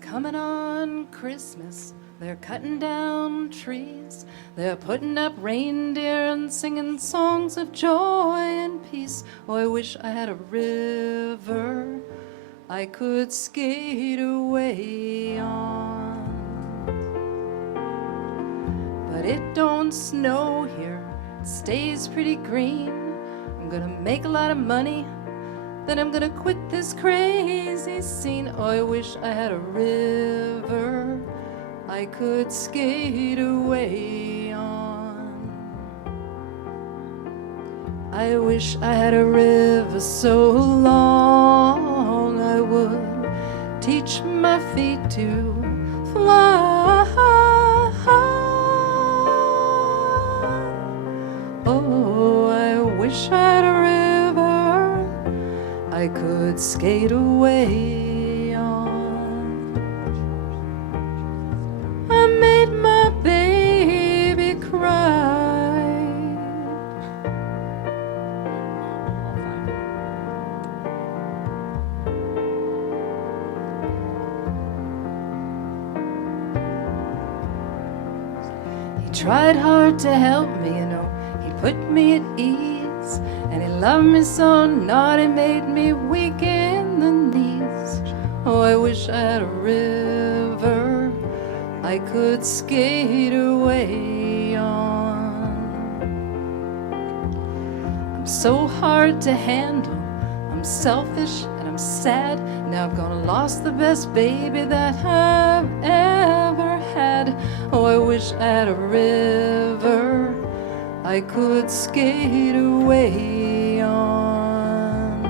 Coming on Christmas, they're cutting down trees, they're putting up reindeer and singing songs of joy and peace. Oh, I wish I had a river I could skate away on. But it don't snow here, it stays pretty green. I'm gonna make a lot of money, then I'm gonna quit this crazy scene. Oh, I wish I had a river I could skate away on. I wish I had a river so long I would teach my feet to fly. Oh, I wish I had a river I could skate away on. I made my baby cry. He tried hard to help me, you know, he put me at ease. And he loved me so naughty, made me weak in the knees. Oh, I wish I had a river I could skate away on. I'm so hard to handle, I'm selfish and I'm sad. Now I've gone and lost the best baby that I've ever had. Oh, I wish I had a river I could skate away on.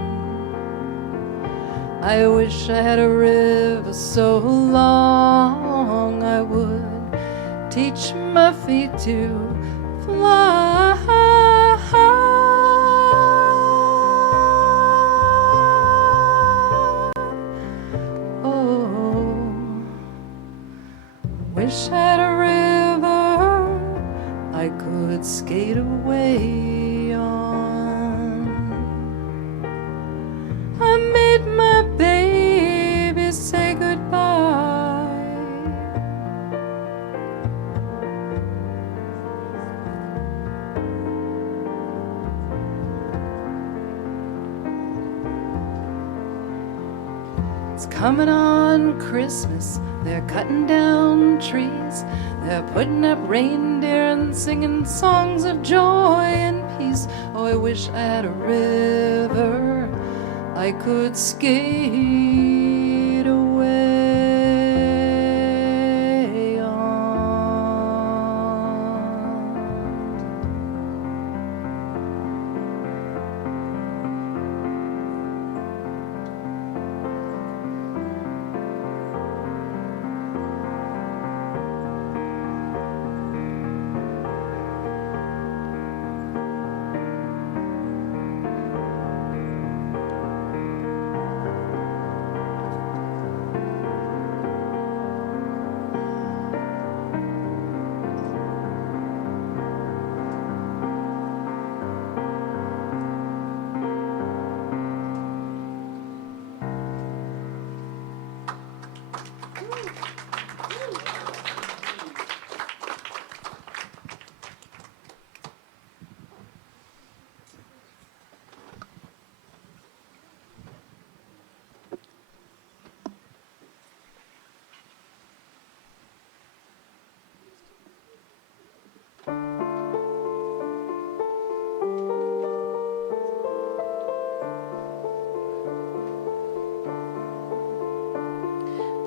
I wish I had a river so long I would teach my feet to fly. Oh, wish I had a river I could skate away on. I made my baby say goodbye. It's coming on Christmas, they're cutting down trees, they're putting up reindeer and singing songs of joy and peace. Oh, I wish I had a river I could skate away on.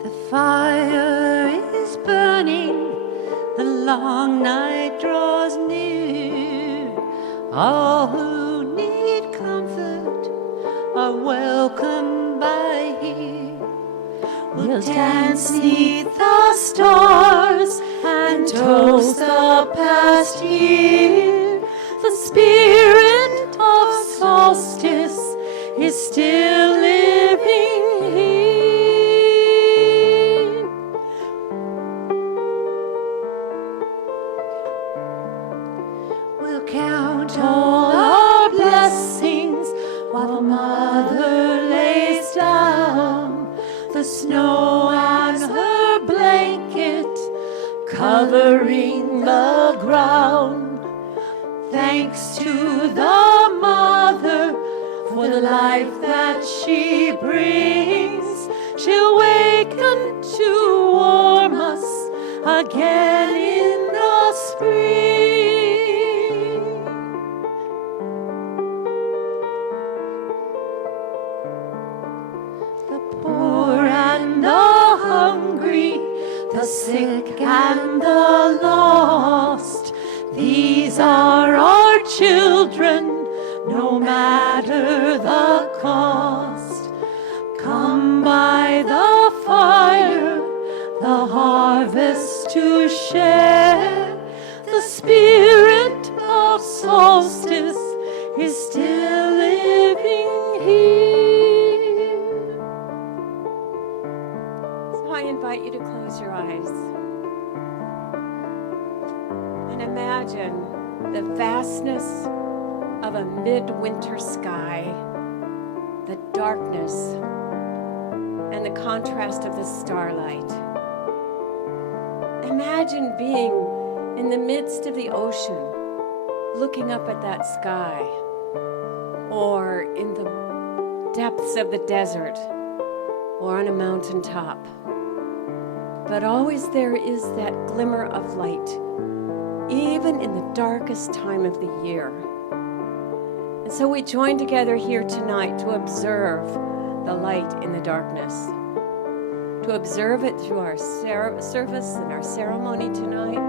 The fire is burning, the long night draws near. All who need comfort are welcome by here. We'll dance neath the stars and toast the past year. The spirit of solstice is still living here. Count all our blessings while Mother lays down the snow and the ground. Thanks to the mother for the life that she brings. She'll waken to warm us again in the spring. The poor and the hungry, the sick and the lost, these are our children, no matter the cost. Come by the fire, the harvest to share. The spirit of solstice is still living here. So I invite you to close your eyes and imagine the vastness of a midwinter sky, the darkness and the contrast of the starlight. Imagine being in the midst of the ocean, looking up at that sky, or in the depths of the desert, or on a mountaintop. But always there is that glimmer of light, even in the darkest time of the year. And so we join together here tonight to observe the light in the darkness, to observe it through our service and our ceremony tonight,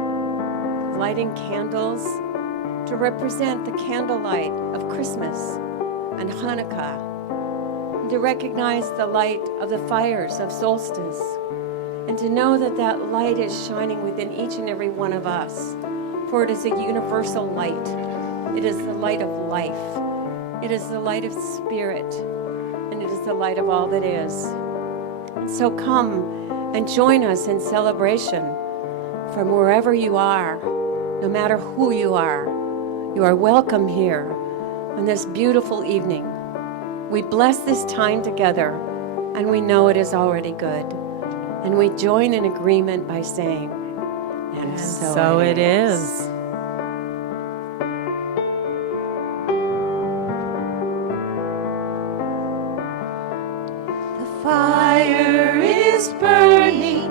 lighting candles to represent the candlelight of Christmas and Hanukkah, and to recognize the light of the fires of solstice, and to know that that light is shining within each and every one of us, for it is a universal light. It is the light of life. It is the light of spirit, and it is the light of all that is. So come and join us in celebration from wherever you are, no matter who you are. You are welcome here on this beautiful evening. We bless this time together, and we know it is already good. And we join in agreement by saying, and so it is. The fire is burning,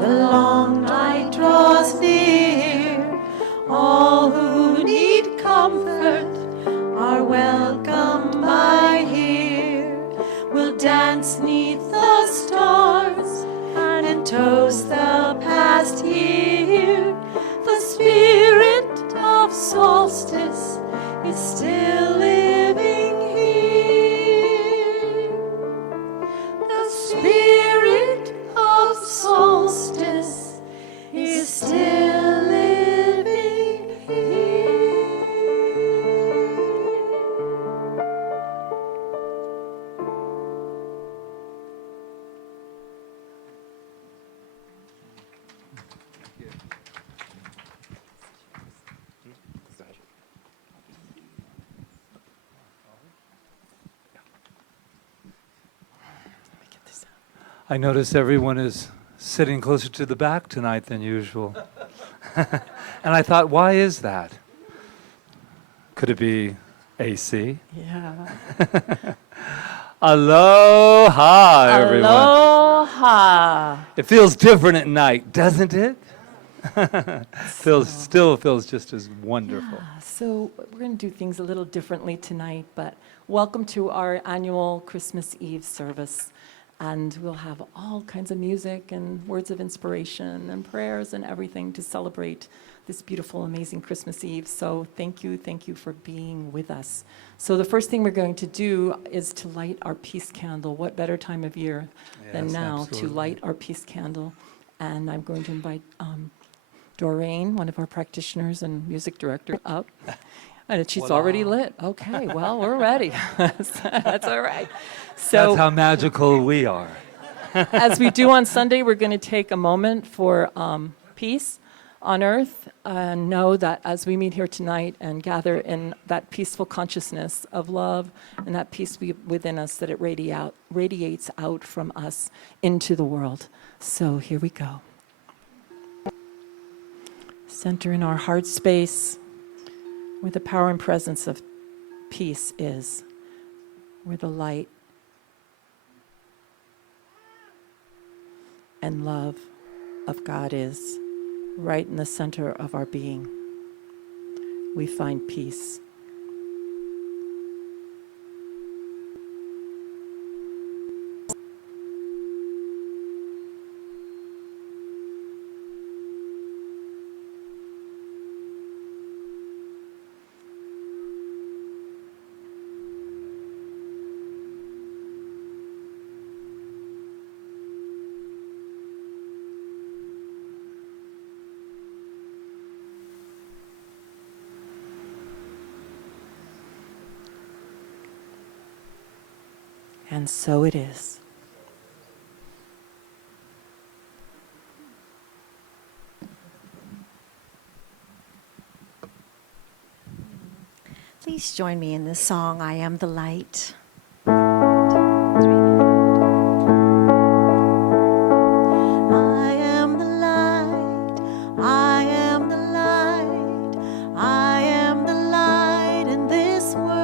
the long night draws near. All who need comfort are welcome by here. We'll dance 'neath the stars and toast the past year. The spirit of solstice is still living here. The spirit of solstice is still living here. I notice everyone is sitting closer to the back tonight than usual. And I thought, why is that? Could it be AC? Yeah. Aloha, everyone. Aloha. It feels different at night, doesn't it? Still feels just as wonderful. Yeah, so we're going to do things a little differently tonight, but welcome to our annual Christmas Eve service. And we'll have all kinds of music and words of inspiration and prayers and everything to celebrate this beautiful, amazing Christmas Eve. So thank you for being with us. So the first thing we're going to do is to light our peace candle. What better time of year than Yes, now absolutely. to light our peace candle? And I'm going to invite Doreen, one of our practitioners and music director, up. And she's Voila. already lit. Okay, well, we're ready. That's all right. So That's how magical we are. as we do on Sunday, we're going to take a moment for peace on earth and know that as we meet here tonight and gather in that peaceful consciousness of love and that peace within us, that it radiates out from us into the world. So here we go. Center in our heart space where the power and presence of peace is, where the light and love of God is, right in the center of our being. We find peace. And so it is. Please join me in this song, I Am the Light. I am the light, I am the light, I am the light in this world.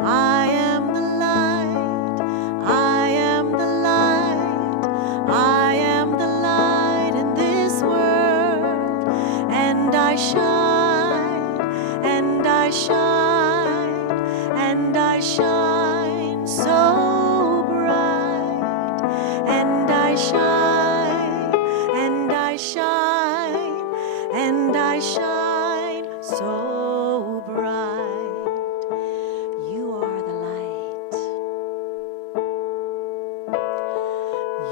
I am the light, I am the light, I am the light in this world, and I shine, and I shine, and I shine so bright, and I shine, and I shine, and I shine so bright. You are the light.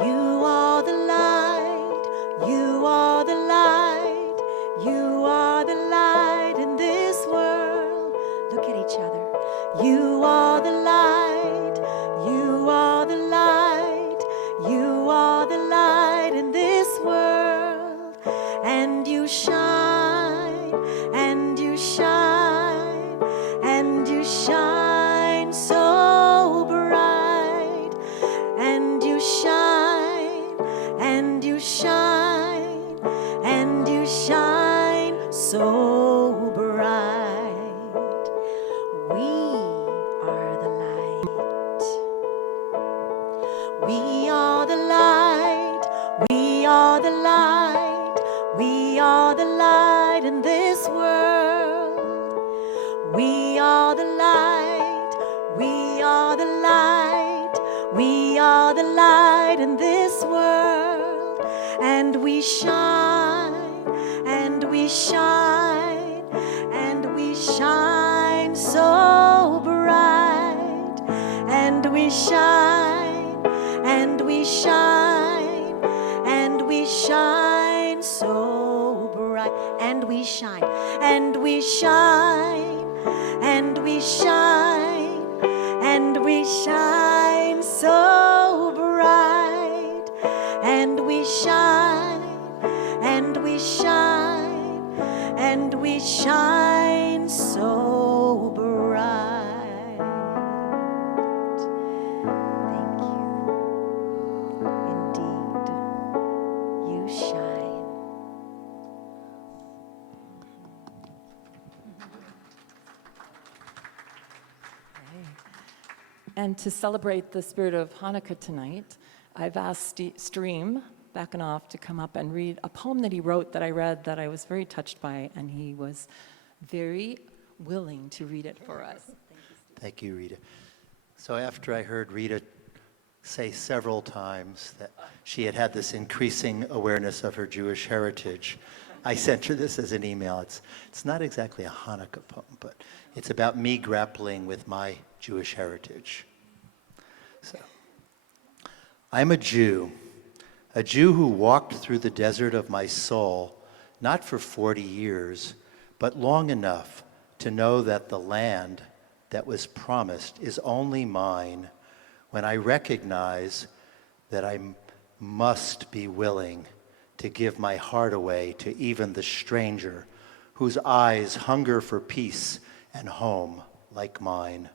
You are the light. You are the light. You are the light in this world. Look at each other. You are the light. You are the light. You are the light in this world. And you shine, and you shine, and you shine so bright. And you shine, and you shine, and you shine so bright. We are the light. We are the light. We are the light. We are the light in this world. We are the light. We are the light. We are the light in this world. And we shine, and we shine, and we shine so bright. And we shine, and we shine, and we shine so bright. And we shine, and we shine, and we shine, and we shine so bright. And we shine, and we shine, and we shine so bright. Thank you. Indeed, you shine. And to celebrate the spirit of Hanukkah tonight, I've asked Stream Backenoff to come up and read a poem that he wrote that I read that I was very touched by, and he was very willing to read it for us. Thank you, Rita. So after I heard Rita say several times that she had had this increasing awareness of her Jewish heritage, I sent her this as an email. It's not exactly a Hanukkah poem, but it's about me grappling with my Jewish heritage. So, I'm a Jew who walked through the desert of my soul, not for 40 years, but long enough to know that the land that was promised is only mine when I recognize that I must be willing to give my heart away to even the stranger whose eyes hunger for peace and home like mine.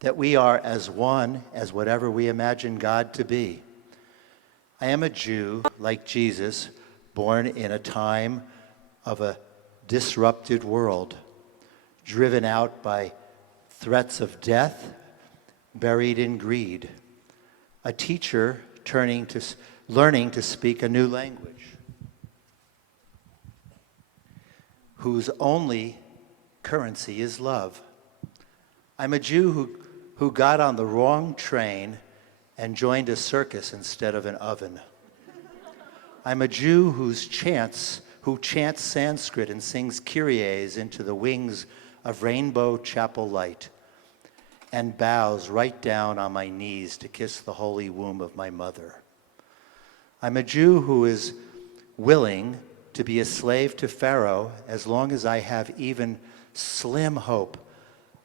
That we are as one as whatever we imagine God to be. I am a Jew, like Jesus, born in a time of a disrupted world, driven out by threats of death, buried in greed. A teacher learning to speak a new language, whose only currency is love. I'm a Jew who got on the wrong train and joined a circus instead of an oven. I'm a Jew who chants Sanskrit and sings Kyries into the wings of Rainbow Chapel light and bows right down on my knees to kiss the holy womb of my mother. I'm a Jew who is willing to be a slave to Pharaoh as long as I have even slim hope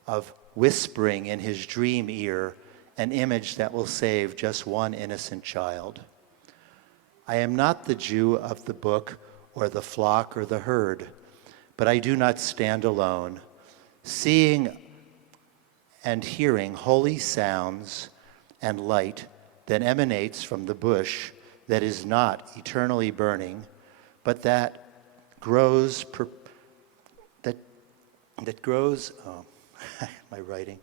of whispering in his dream ear an image that will save just one innocent child. I am not the Jew of the book or the flock or the herd, but I do not stand alone, seeing and hearing holy sounds and light that emanates from the bush that is not eternally burning, but that grows, my writing,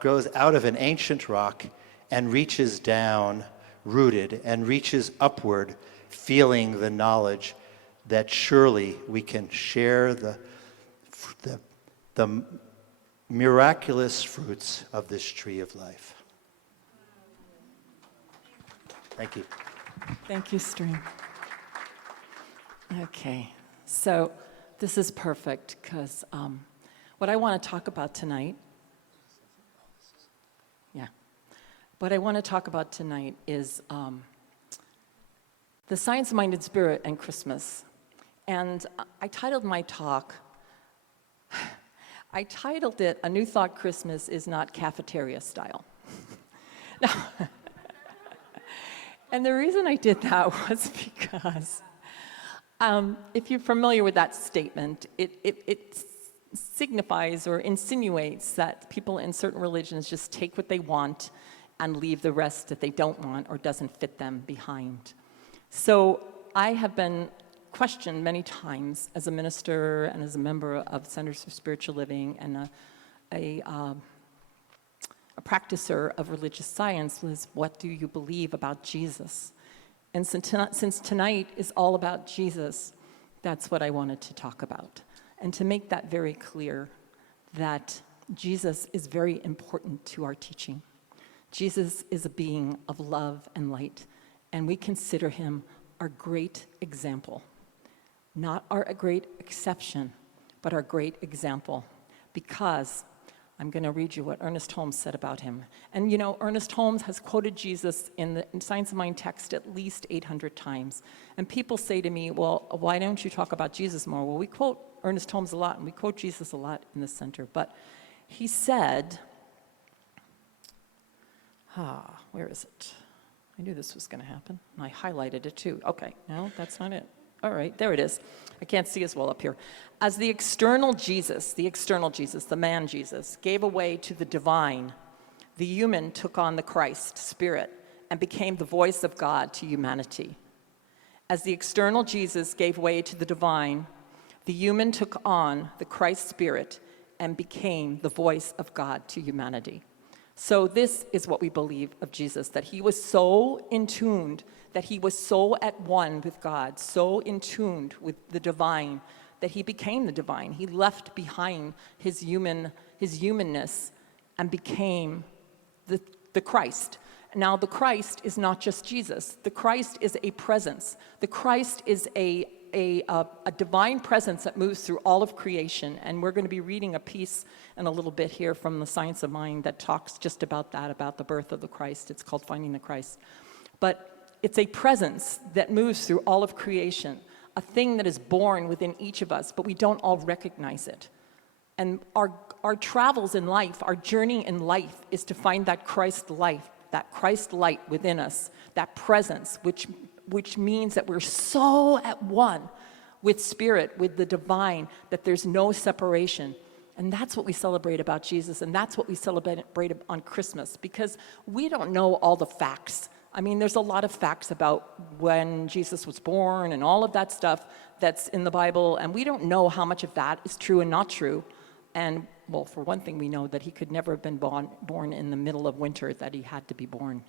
grows out of an ancient rock and reaches down, rooted, and reaches upward, feeling the knowledge that surely we can share the miraculous fruits of this tree of life. Thank you. Thank you, Stream. Okay, so this is perfect because what I want to talk about tonight, is the science-minded spirit and Christmas. And I titled my talk, A New Thought Christmas is Not Cafeteria Style. Now, and the reason I did that was because if you're familiar with that statement, it signifies or insinuates that people in certain religions just take what they want and leave the rest that they don't want or doesn't fit them behind. So I have been questioned many times as a minister and as a member of Centers for Spiritual Living and a practicer of religious science was, what do you believe about Jesus? And since tonight is all about Jesus, that's what I wanted to talk about. And to make that very clear, that Jesus is very important to our teaching. Jesus is a being of love and light, and we consider him our great example. Not our great exception, but our great example. Because I'm going to read you what Ernest Holmes said about him. And you know, Ernest Holmes has quoted Jesus in the Science of Mind text at least 800 times. And people say to me, well, why don't you talk about Jesus more? Well, we quote Ernest Holmes a lot, and we quote Jesus a lot in the center. But he said, where is it? I knew this was going to happen. And I highlighted it too. Okay, no, that's not it. All right, there it is. I can't see as well up here. As the external Jesus, the man Jesus, gave way to the divine, the human took on the Christ spirit and became the voice of God to humanity. As the external Jesus gave way to the divine, the human took on the Christ spirit and became the voice of God to humanity. So this is what we believe of Jesus, that he was so in tuned, that he was so at one with God, so in tuned with the divine, that he became the divine. He left behind his humanness and became the Christ. Now, the Christ is not just Jesus. The Christ is a presence. The Christ is a divine presence that moves through all of creation. And we're going to be reading a piece in a little bit here from the Science of Mind that talks just about that, about the birth of the Christ. It's called Finding the Christ. But it's a presence that moves through all of creation, a thing that is born within each of us, but we don't all recognize it. And our travels in life, our journey in life is to find that Christ life, that Christ light within us, that presence, which means that we're so at one with spirit, with the divine, that there's no separation. And that's what we celebrate about Jesus, and that's what we celebrate on Christmas, because we don't know all the facts I mean, there's a lot of facts about when Jesus was born and all of that stuff that's in the Bible, and we don't know how much of that is true and not true. And, well, for one thing, we know that he could never have been born in the middle of winter, that he had to be born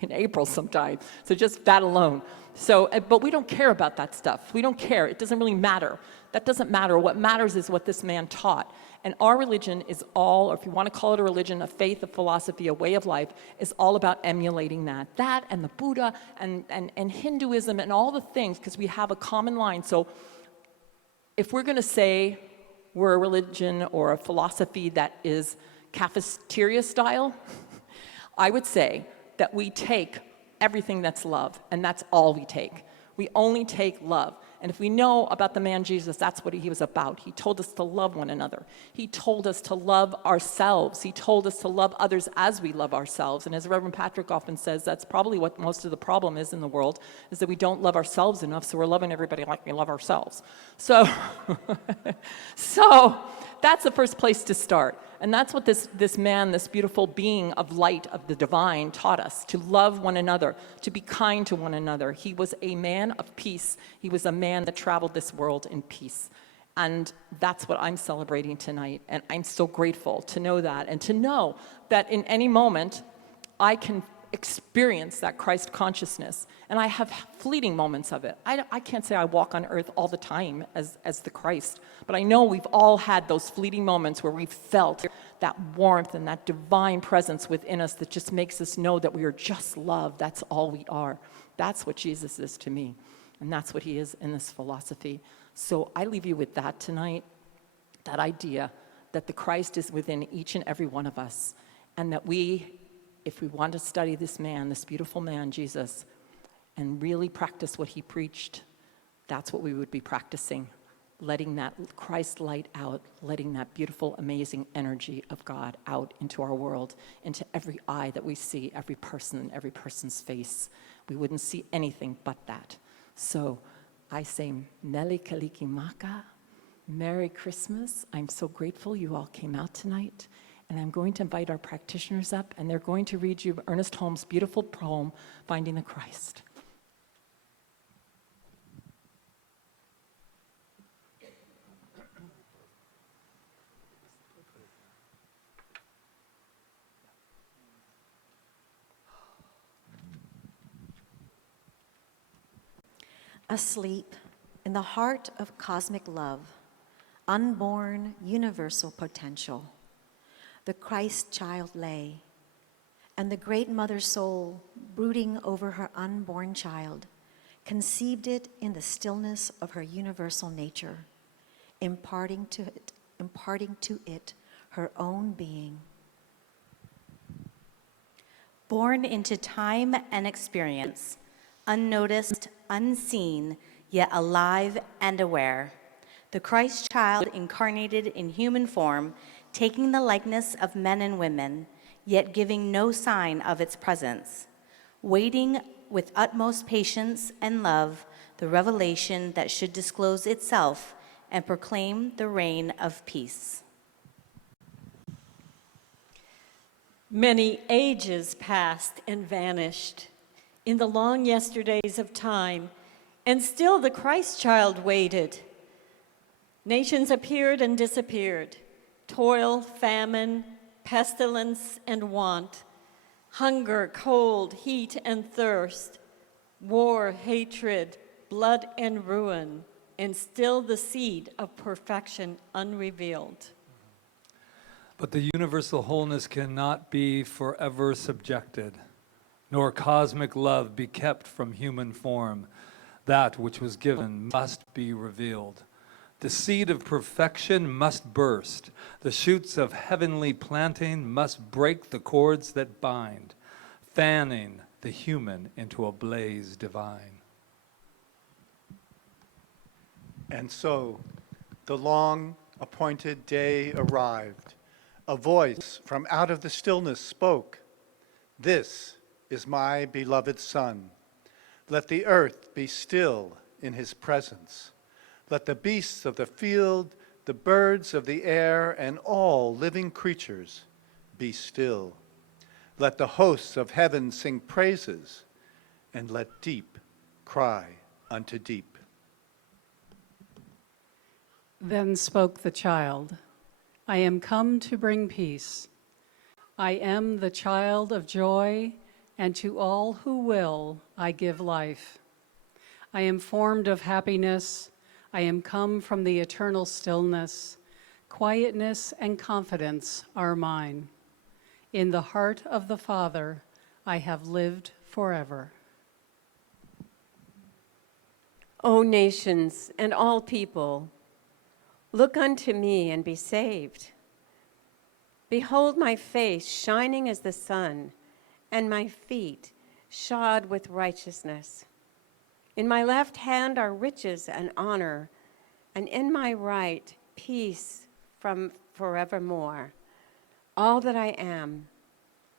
in April sometime. So just that alone. So, but we don't care about that stuff. We don't care. It doesn't really matter. That doesn't matter. What matters is what this man taught. And our religion is all, or if you want to call it a religion, a faith, a philosophy, a way of life, is all about emulating that. That and the Buddha and Hinduism and all the things, because we have a common line. So if we're going to say we're a religion or a philosophy that is cafeteria style, I would say that we take everything that's love, and that's all we take. We only take love. And if we know about the man Jesus, that's what he was about. He told us to love one another. He told us to love ourselves. He told us to love others as we love ourselves. And as Reverend Patrick often says, that's probably what most of the problem is in the world, is that we don't love ourselves enough, so we're loving everybody like we love ourselves. So, so that's the first place to start. And that's what this man, this beautiful being of light, of the divine, taught us, to love one another, to be kind to one another. He was a man of peace. He was a man that traveled this world in peace. And that's what I'm celebrating tonight. And I'm so grateful to know that, and to know that in any moment, I can experience that Christ consciousness. And I have fleeting moments of it. I can't say I walk on earth all the time as the Christ, but I know we've all had those fleeting moments where we've felt that warmth and that divine presence within us that just makes us know that we are just love. That's all we are. That's what Jesus is to me. And that's what he is in this philosophy. So I leave you with that tonight, that idea that the Christ is within each and every one of us, and that we, if we want to study this man, this beautiful man, Jesus, and really practice what he preached, that's what we would be practicing, letting that Christ light out, letting that beautiful, amazing energy of God out into our world, into every eye that we see, every person, every person's face. We wouldn't see anything but that. So I say, Neli Kaliki Maka, Merry Christmas. I'm so grateful you all came out tonight. And I'm going to invite our practitioners up, and they're going to read you Ernest Holmes' beautiful poem, Finding the Christ. Asleep in the heart of cosmic love, unborn universal potential, the Christ child lay, and the great mother soul, brooding over her unborn child, conceived it in the stillness of her universal nature, imparting to it her own being. Born into time and experience, unnoticed, unseen, yet alive and aware, the Christ child incarnated in human form, taking the likeness of men and women, yet giving no sign of its presence, waiting with utmost patience and love the revelation that should disclose itself and proclaim the reign of peace. Many ages passed and vanished in the long yesterdays of time, and still the Christ child waited. Nations appeared and disappeared. Toil, famine, pestilence, and want, hunger, cold, heat, and thirst, war, hatred, blood, and ruin, and still the seed of perfection unrevealed. But the universal wholeness cannot be forever subjected, nor cosmic love be kept from human form. That which was given must be revealed. The seed of perfection must burst. The shoots of heavenly planting must break the cords that bind, fanning the human into a blaze divine. And so the long-appointed day arrived. A voice from out of the stillness spoke, "This is my beloved Son. Let the earth be still in his presence. Let the beasts of the field, the birds of the air, and all living creatures be still. Let the hosts of heaven sing praises, and let deep cry unto deep. Then spoke the child, I am come to bring peace. I am the child of joy, and to all who will I give life. I am formed of happiness. I am come from the eternal stillness. Quietness and confidence are mine. In the heart of the Father, I have lived forever. O nations and all people, look unto me and be saved. Behold my face shining as the sun, and my feet shod with righteousness. In my left hand are riches and honor, and in my right peace from forevermore. All that I am,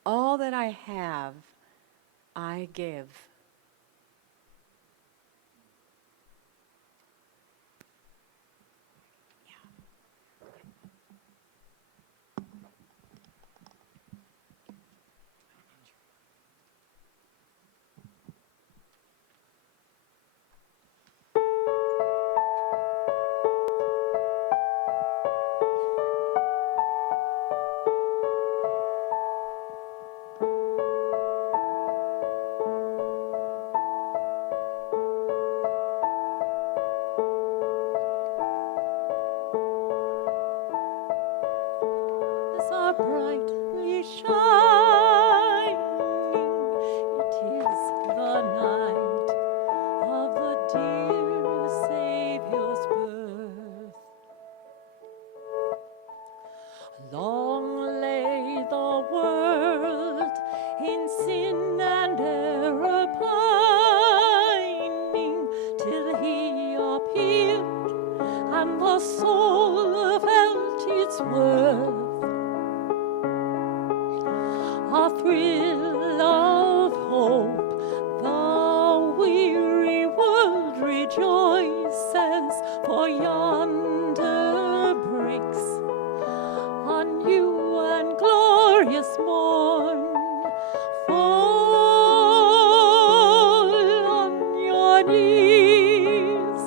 all that I have, I give. Are brightly shining. It is the night of the dear Savior's birth. Long lay the world in sin and error pining, till he appeared and the soul felt its worth. A thrill of hope, the weary world rejoices, for yonder breaks a new and glorious morn. Fall on your knees,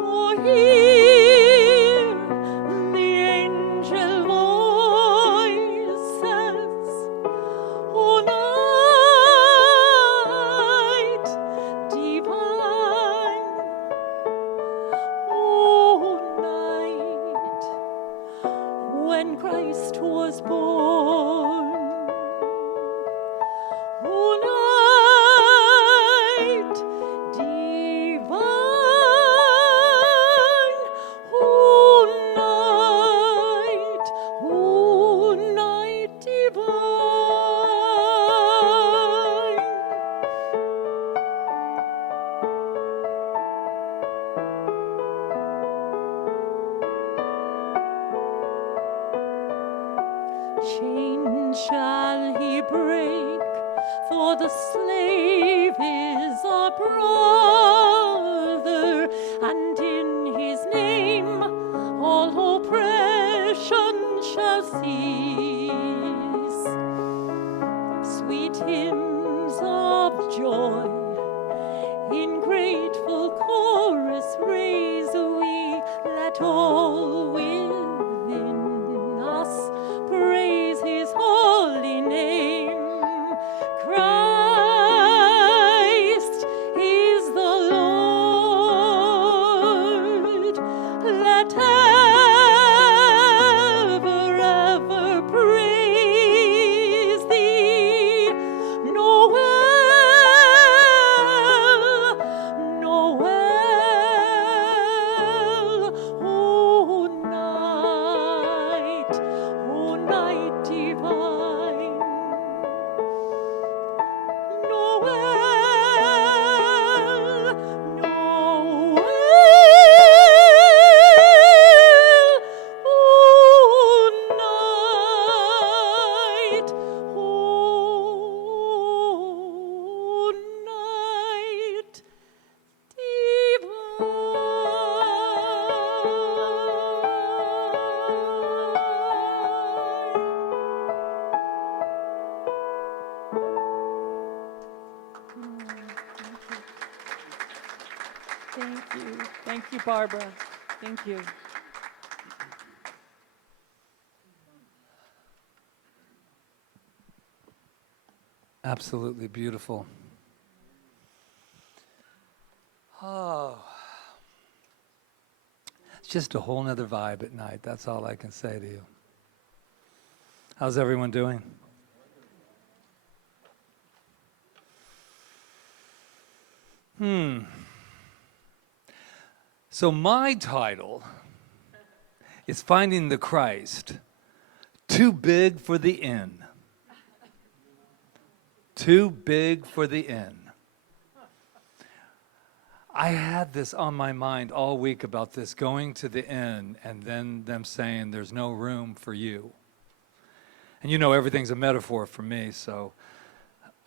oh, hear the angel voices. O night divine, O night when Christ was born. O night divine, O night divine. Chain shall he break, for the slave is a brother, and in his name all oppression shall cease. Sweet hymns of joy in grateful chorus raise we, let all within us praise his holy name. Christ is the Lord. Thank you. Thank you, Barbara. Thank you. Absolutely beautiful. Oh. It's just a whole nother vibe at night. That's all I can say to you. How's everyone doing? So my title is Finding the Christ, Too Big for the Inn. Too big for the inn. I had this on my mind all week about this going to the inn and then them saying there's no room for you. And you know everything's a metaphor for me, so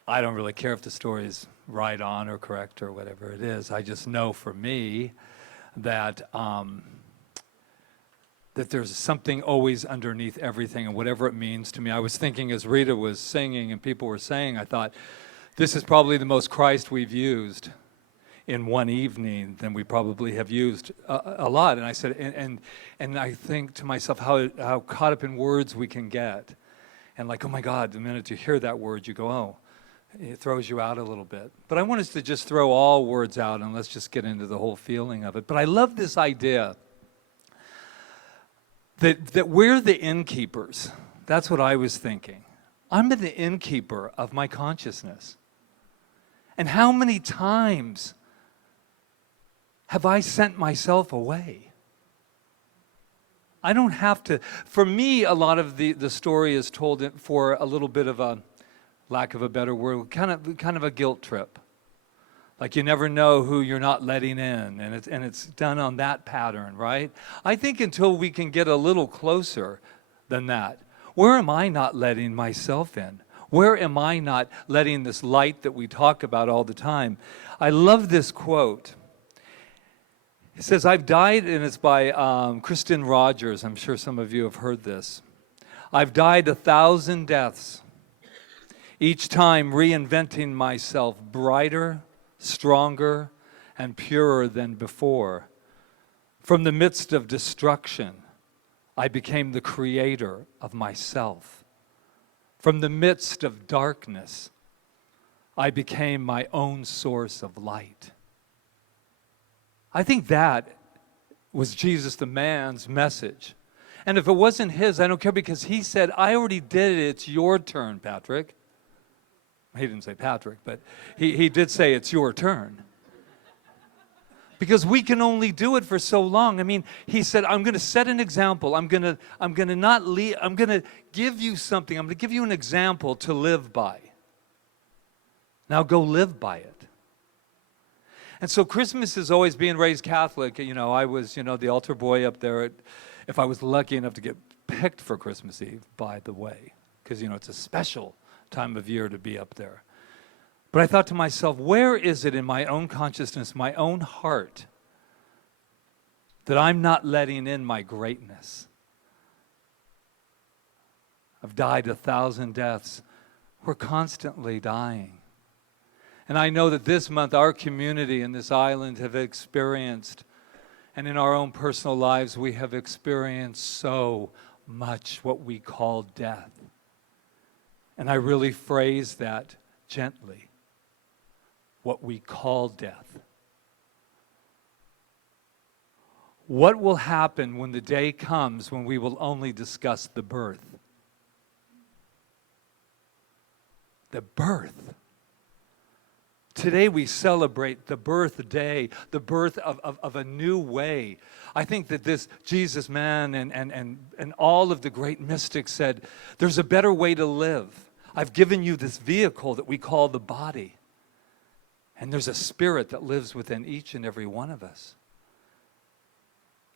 I don't really care if the story is right on or correct or whatever it is. I just know for me that that there's something always underneath everything, and whatever it means to me. I was thinking as Rita was singing and people were saying, I thought, this is probably the most Christ we've used in one evening than we probably have used a lot. And I said, and I think to myself how caught up in words we can get. And like, oh my God, the minute you hear that word, you go, oh, it throws you out a little bit. But I want us to just throw all words out and let's just get into the whole feeling of it. But I love this idea that we're the innkeepers. That's what I was thinking. I'm the innkeeper of my consciousness. And how many times have I sent myself away? I don't have to. For me, a lot of the story is told for a little bit of a, lack of a better word, kind of a guilt trip. Like you never know who you're not letting in, and it's done on that pattern, right? I think until we can get a little closer than that, where am I not letting myself in? Where am I not letting this light that we talk about all the time? I love this quote. It says, I've died, and it's by Kristen Rogers. I'm sure some of you have heard this. I've died 1,000 deaths, each time reinventing myself brighter, stronger, and purer than before. From the midst of destruction, I became the creator of myself. From the midst of darkness, I became my own source of light. I think that was Jesus the man's message. And if it wasn't his, I don't care, because he said, I already did it, it's your turn, Patrick. He didn't say Patrick, but he did say it's your turn. Because we can only do it for so long. I mean, he said, I'm going to set an example. I'm going to give you something. I'm going to give you an example to live by. Now go live by it. And so Christmas is always, being raised Catholic. You know, I was, the altar boy up there. If I was lucky enough to get picked for Christmas Eve, by the way, because, it's a special time of year to be up there. But I thought to myself, where is it in my own consciousness, my own heart, that I'm not letting in my greatness? I've died 1,000 deaths. We're constantly dying. And I know that this month our community and this island have experienced, and in our own personal lives we have experienced so much what we call death. And I really phrase that gently. What we call death. What will happen when the day comes when we will only discuss the birth? The birth. Today we celebrate the birthday, the birth of a new way. I think that this Jesus man and all of the great mystics said, there's a better way to live. I've given you this vehicle that we call the body. And there's a spirit that lives within each and every one of us.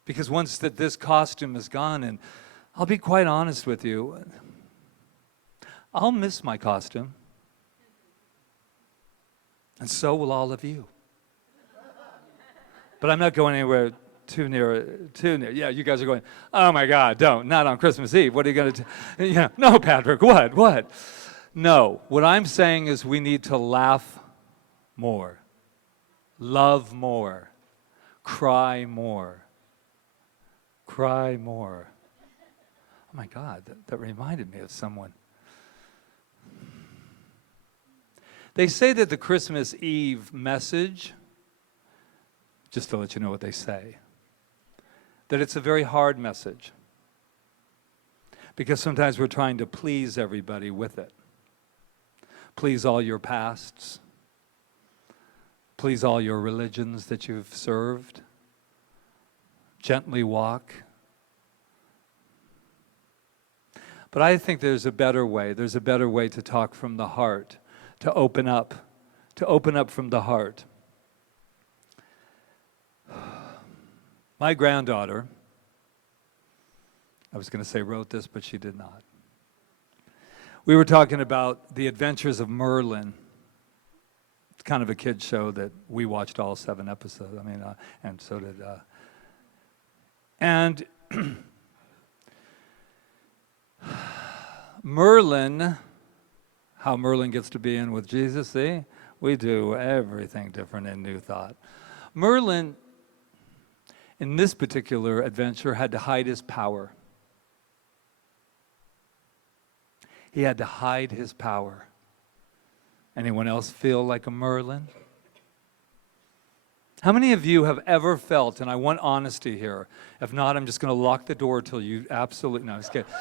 Because once that this costume is gone, and I'll be quite honest with you, I'll miss my costume. And so will all of you. But I'm not going anywhere too near. Yeah, you guys are going, oh my God, don't, not on Christmas Eve. What are you going to do? Yeah, no, Patrick, what? No, what I'm saying is we need to laugh more, love more, cry more. Cry more. Oh my God, that reminded me of someone. They say that the Christmas Eve message, just to let you know what they say, that it's a very hard message. Because sometimes we're trying to please everybody with it. Please all your pasts. Please all your religions that you've served. Gently walk. But I think there's a better way. There's a better way to talk from the heart, to open up from the heart. My granddaughter, I was going to say wrote this, but she did not. We were talking about the adventures of Merlin. It's kind of a kid's show that we watched all 7 episodes. And so did. And Merlin, how Merlin gets to be in with Jesus, see? We do everything different in New Thought. Merlin, in this particular adventure, had to hide his power. He had to hide his power. Anyone else feel like a Merlin? How many of you have ever felt, and I want honesty here, if not, I'm just going to lock the door till you absolutely, no, I'm just kidding.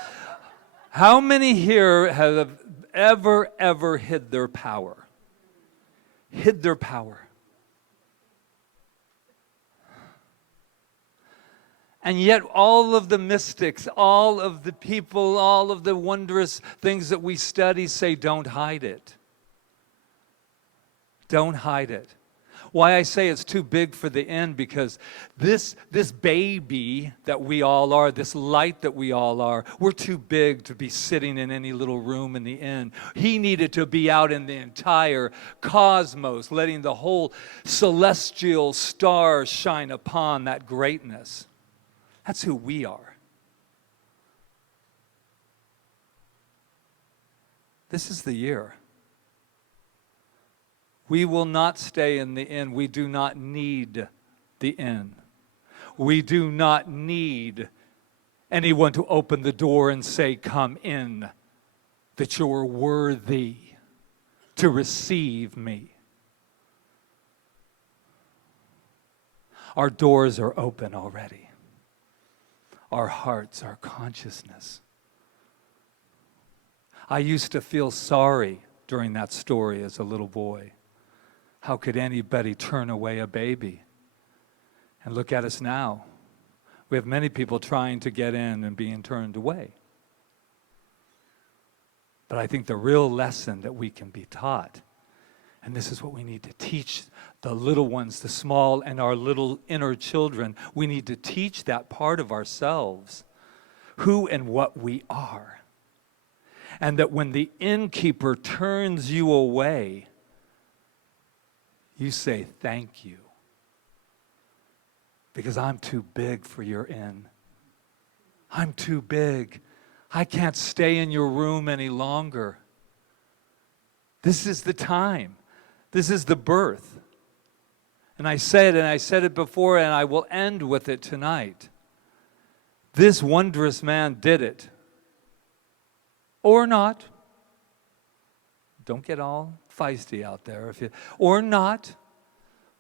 How many here have ever hid their power? Hid their power. And yet all of the mystics, all of the people, all of the wondrous things that we study say, don't hide it. Don't hide it. Why I say it's too big for the end, because this baby that we all are, this light that we all are, we're too big to be sitting in any little room in the inn. He needed to be out in the entire cosmos, letting the whole celestial stars shine upon that greatness. That's who we are. This is the year. We will not stay in the inn. We do not need the inn. We do not need anyone to open the door and say, come in, that you're worthy to receive me. Our doors are open already. Our hearts, our consciousness. I used to feel sorry during that story as a little boy. How could anybody turn away a baby? And look at us now. We have many people trying to get in and being turned away. But I think the real lesson that we can be taught, and this is what we need to teach the little ones, the small and our little inner children, we need to teach that part of ourselves, who and what we are. And that when the innkeeper turns you away, you say, thank you, because I'm too big for your inn. I'm too big. I can't stay in your room any longer. This is the time. This is the birth. And I said it before, and I will end with it tonight. This wondrous man did it. Or not. Don't get all feisty out there, or not,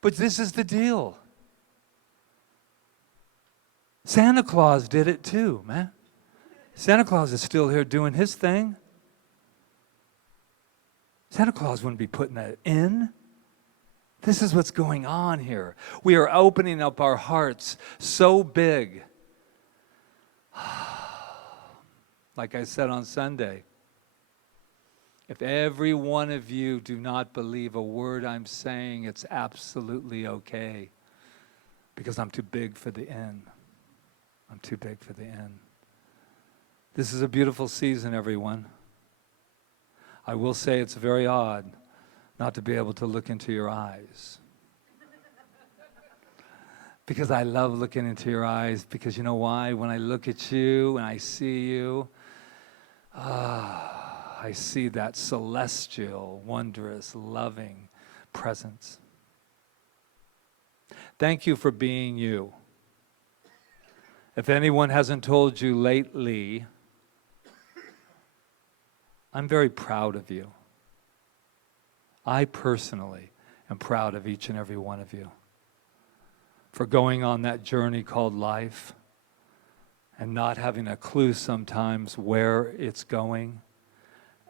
but this is the deal. Santa Claus did it too, man. Santa Claus is still here doing his thing. Santa Claus wouldn't be putting that in. This is what's going on here. We are opening up our hearts so big. Like I said on Sunday, if every one of you do not believe a word I'm saying, it's absolutely okay, because I'm too big for the inn. I'm too big for the inn. This is a beautiful season, everyone. I will say it's very odd not to be able to look into your eyes. Because I love looking into your eyes, because you know why? When I look at you and I see you, I see that celestial, wondrous, loving presence. Thank you for being you. If anyone hasn't told you lately, I'm very proud of you. I personally am proud of each and every one of you for going on that journey called life and not having a clue sometimes where it's going,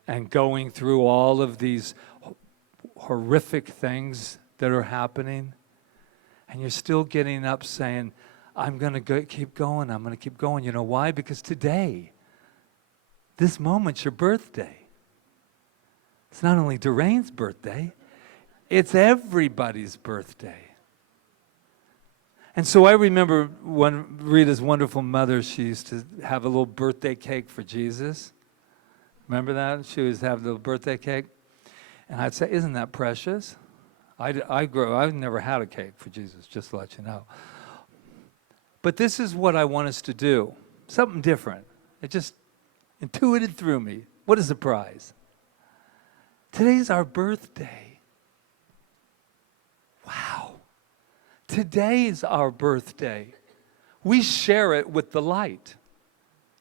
and going through all of these horrific things that are happening, and you're still getting up saying, I'm going to keep going, I'm going to keep going. You know why? Because today, this moment's your birthday. It's not only Doreen's birthday, it's everybody's birthday. And so I remember when Rita's wonderful mother, she used to have a little birthday cake for Jesus. Remember that? She would have a little birthday cake. And I'd say, isn't that precious? I've never had a cake for Jesus, just to let you know. But this is what I want us to do. Something different. It just intuited through me. What a surprise. Today's our birthday. Wow. Today's our birthday. We share it with the light.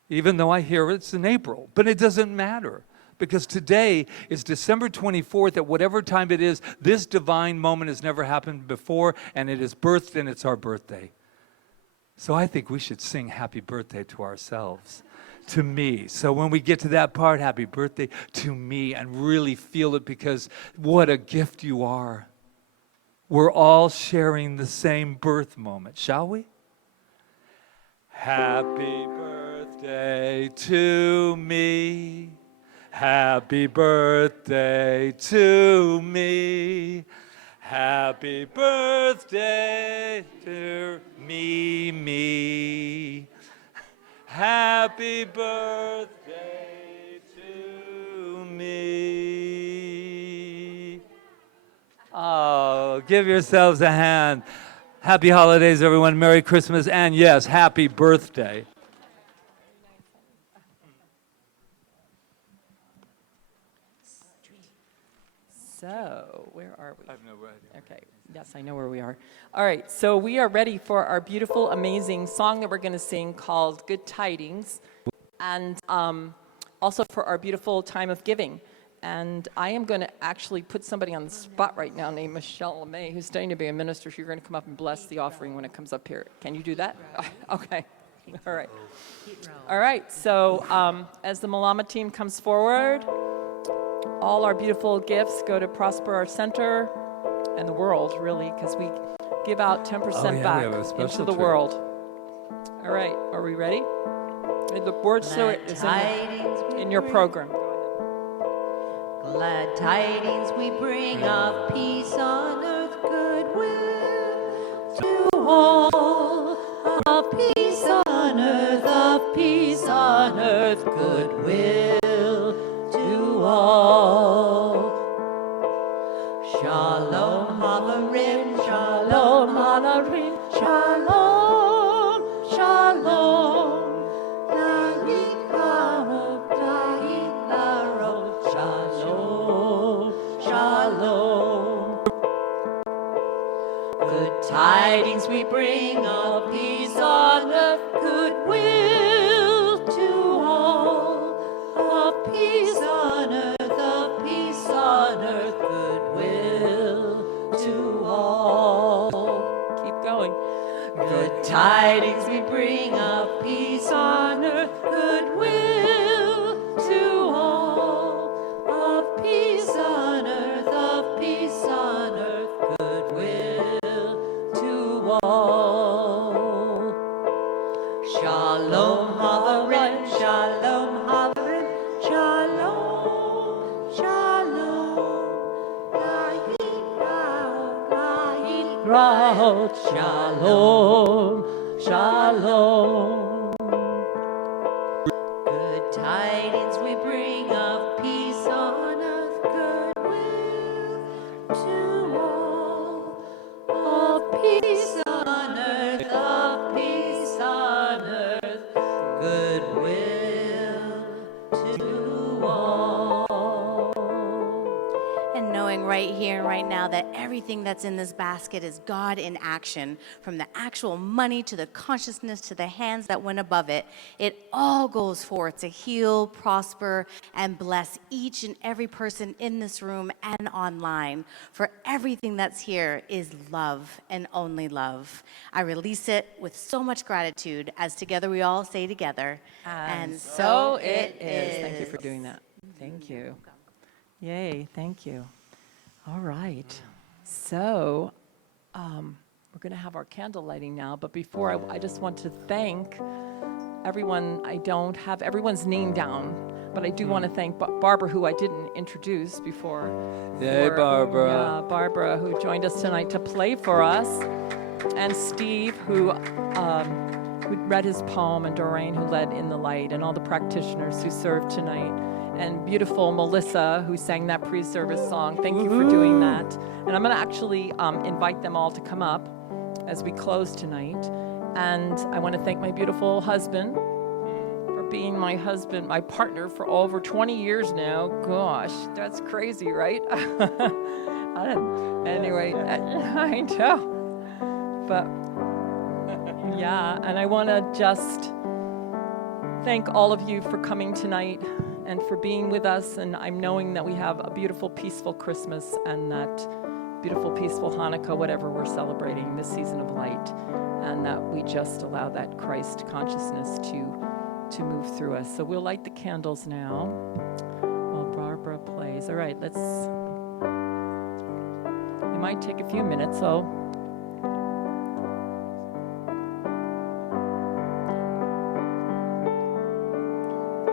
Even though I hear it's in April. But it doesn't matter. Because today is December 24th, at whatever time it is, this divine moment has never happened before, and it is birthed, and it's our birthday. So I think we should sing happy birthday to ourselves, to me. So when we get to that part, happy birthday to me, and really feel it, because what a gift you are. We're all sharing the same birth moment, shall we? Happy birthday to me. Happy birthday to me. Happy birthday to me. Happy birthday to me. Oh, give yourselves a hand. Happy holidays, everyone. Merry Christmas, and yes, happy birthday. So, where are we? I have no idea. Okay, yes, I know where we are. All right, so we are ready for our beautiful, amazing song that we're going to sing called Good Tidings, and also for our beautiful time of giving. And I am going to actually put somebody on the spot right now named Michelle LeMay, who's studying to be a minister. You're going to come up and bless the offering when it comes up here. Can you do that? Okay. All right. All right, so as the Malama team comes forward, all our beautiful gifts go to prosper our center and the world, really, because we give out 10% back into the world. All right, are we ready? The word so is in your program. Glad tidings we bring of peace on earth, goodwill to all. Of peace on earth, goodwill to all. Shalom Havarim, Shalom Havarim, Shalom, Shalom. Shalom. Good tidings we bring of peace on earth, goodwill to all. Of peace on earth, goodwill to all. Keep going. Good tidings we bring of peace on earth, goodwill to all. Of peace on earth, goodwill to all. Shalom Havarim, Shalom Havarim, Shalom, Shalom. Right, Shalom, Shalom. Good tidings we bring of peace on earth, goodwill to all. Of peace on earth, goodwill to all. And knowing right here and right now that everything that's in this basket is God in action, from the actual money to the consciousness to the hands that went above it. It all goes forth to heal, prosper, and bless each and every person in this room and online. For everything that's here is love and only love. I release it with so much gratitude as together we all say together, and so it is. Thank you for doing that. Thank you. Yay, thank you. All right. So we're going to have our candle lighting now, but before I just want to thank everyone. I don't have everyone's name down, but I do want to thank Barbara, who I didn't introduce before. Yay, Barbara. Yeah, Barbara, who joined us tonight to play for us, and Steve, who read his poem, and Doreen, who led in the light, and all the practitioners who served tonight, and beautiful Melissa, who sang that pre-service song. Thank you for doing that. And I'm going to actually invite them all to come up as we close tonight. And I want to thank my beautiful husband for being my husband, my partner for over 20 years now. Gosh, that's crazy, right? Anyway, I know. But yeah, and I want to just thank all of you for coming tonight and for being with us. And I'm knowing that we have a beautiful, peaceful Christmas and that beautiful, peaceful Hanukkah, whatever we're celebrating this season of light, and that we just allow that Christ consciousness to move through us. So we'll light the candles now while Barbara plays. All right, it might take a few minutes, so.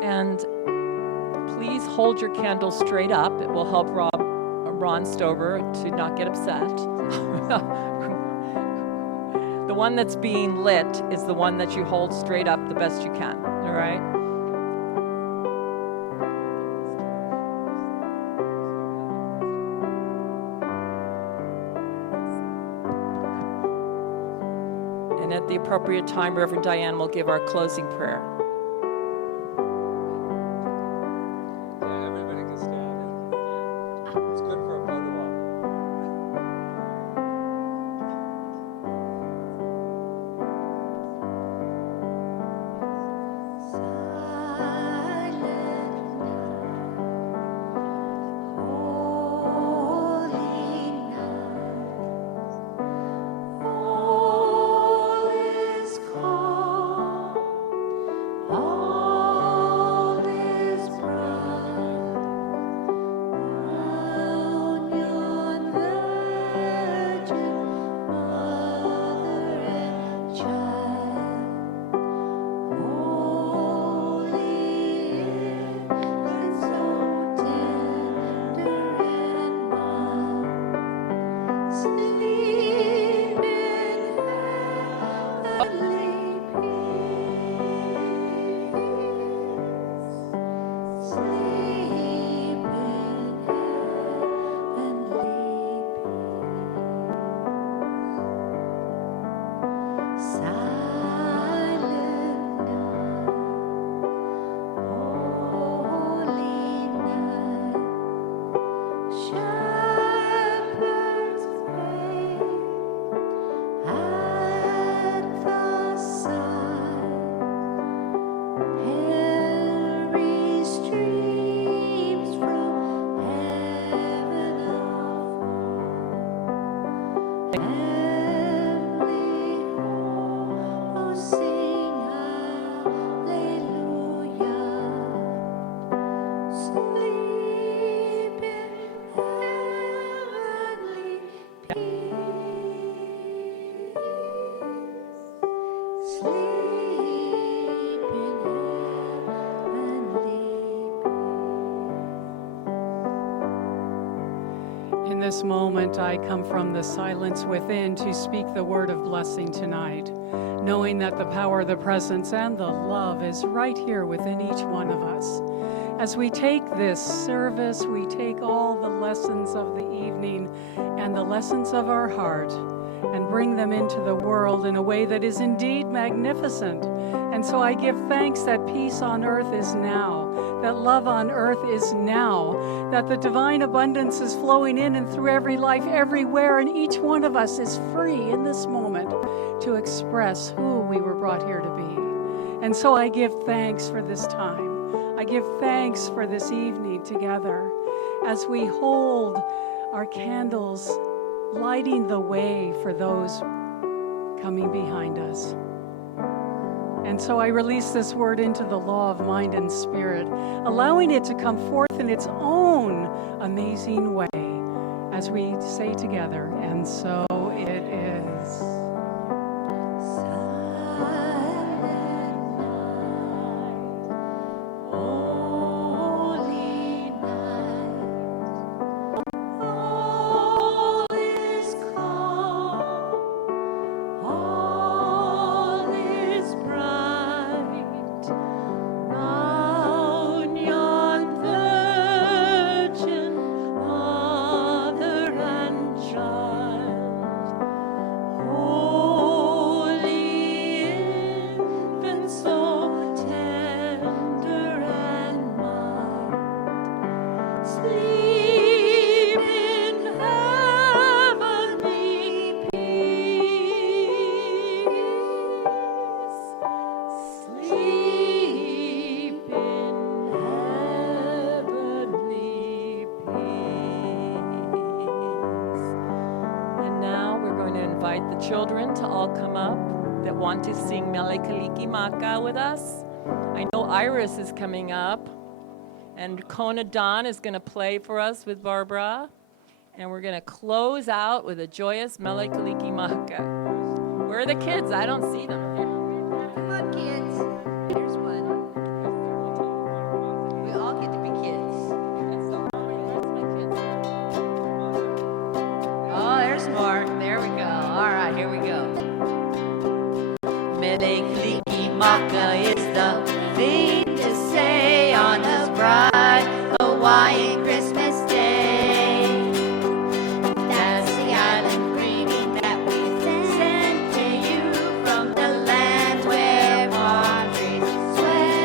And please hold your candle straight up. It will help Ron Stover to not get upset. The one that's being lit is the one that you hold straight up the best you can, all right? And at the appropriate time, Reverend Diane will give our closing prayer. In this moment, I come from the silence within to speak the word of blessing tonight, knowing that the power, the presence, and the love is right here within each one of us. As we take this service, we take all the lessons of the evening and the lessons of our heart, and bring them into the world in a way that is indeed magnificent. And so I give thanks that peace on earth is now, that love on earth is now, that the divine abundance is flowing in and through every life everywhere, and each one of us is free in this moment to express who we were brought here to be. And so I give thanks for this time. I give thanks for this evening together as we hold our candles, lighting the way for those coming behind us. And so I release this word into the law of mind and spirit, allowing it to come forth in its own amazing way as we say together, and so it is. Children to all come up that want to sing Mele Kaliki Maka with us. I know Iris is coming up, and Kona Don is going to play for us with Barbara, and we're going to close out with a joyous Mele Kaliki Maka. Where are the kids? I don't see them. Come on, kids. Here's one. We all get to be kids. Oh, there's more. There we go. All right, here we go. Mele Kaliki Maka is the thing to say on a bright Hawaiian Christmas day. That's the island greeting that we send to you from the land where palm trees sway.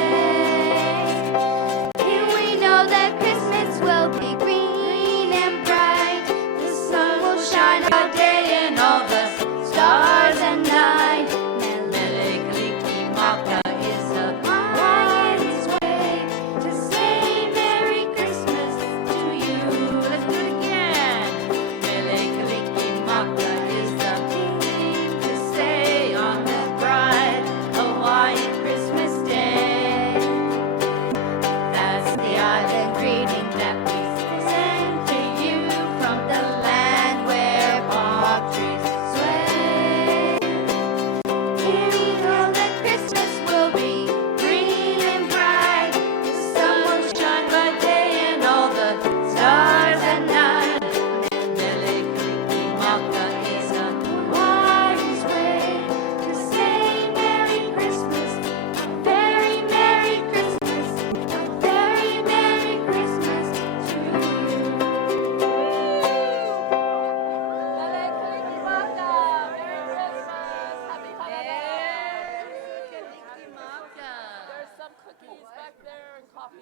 Here we know that Christmas will be green and bright. The sun will shine all day and all the stars at night. Mele Kaliki Maka is a Hawaiian's way to say Merry Christmas to you. Let's do it again. Mele Kaliki Maka is the thing to say on that bright Hawaiian Christmas day. That's the island greeting that we send to you from the land where palm trees sway. Here we know that Christmas will be green and bright. The sun will shine by day and all the stars at night. Mele Kaliki Maka is a Hawaii's way to say Merry Christmas, a very Merry Christmas, a very Merry Christmas to you. Mele Kaliki Maka, Merry Christmas, Happy Holidays. Kaliki Maka. There's some cookies back there and coffee.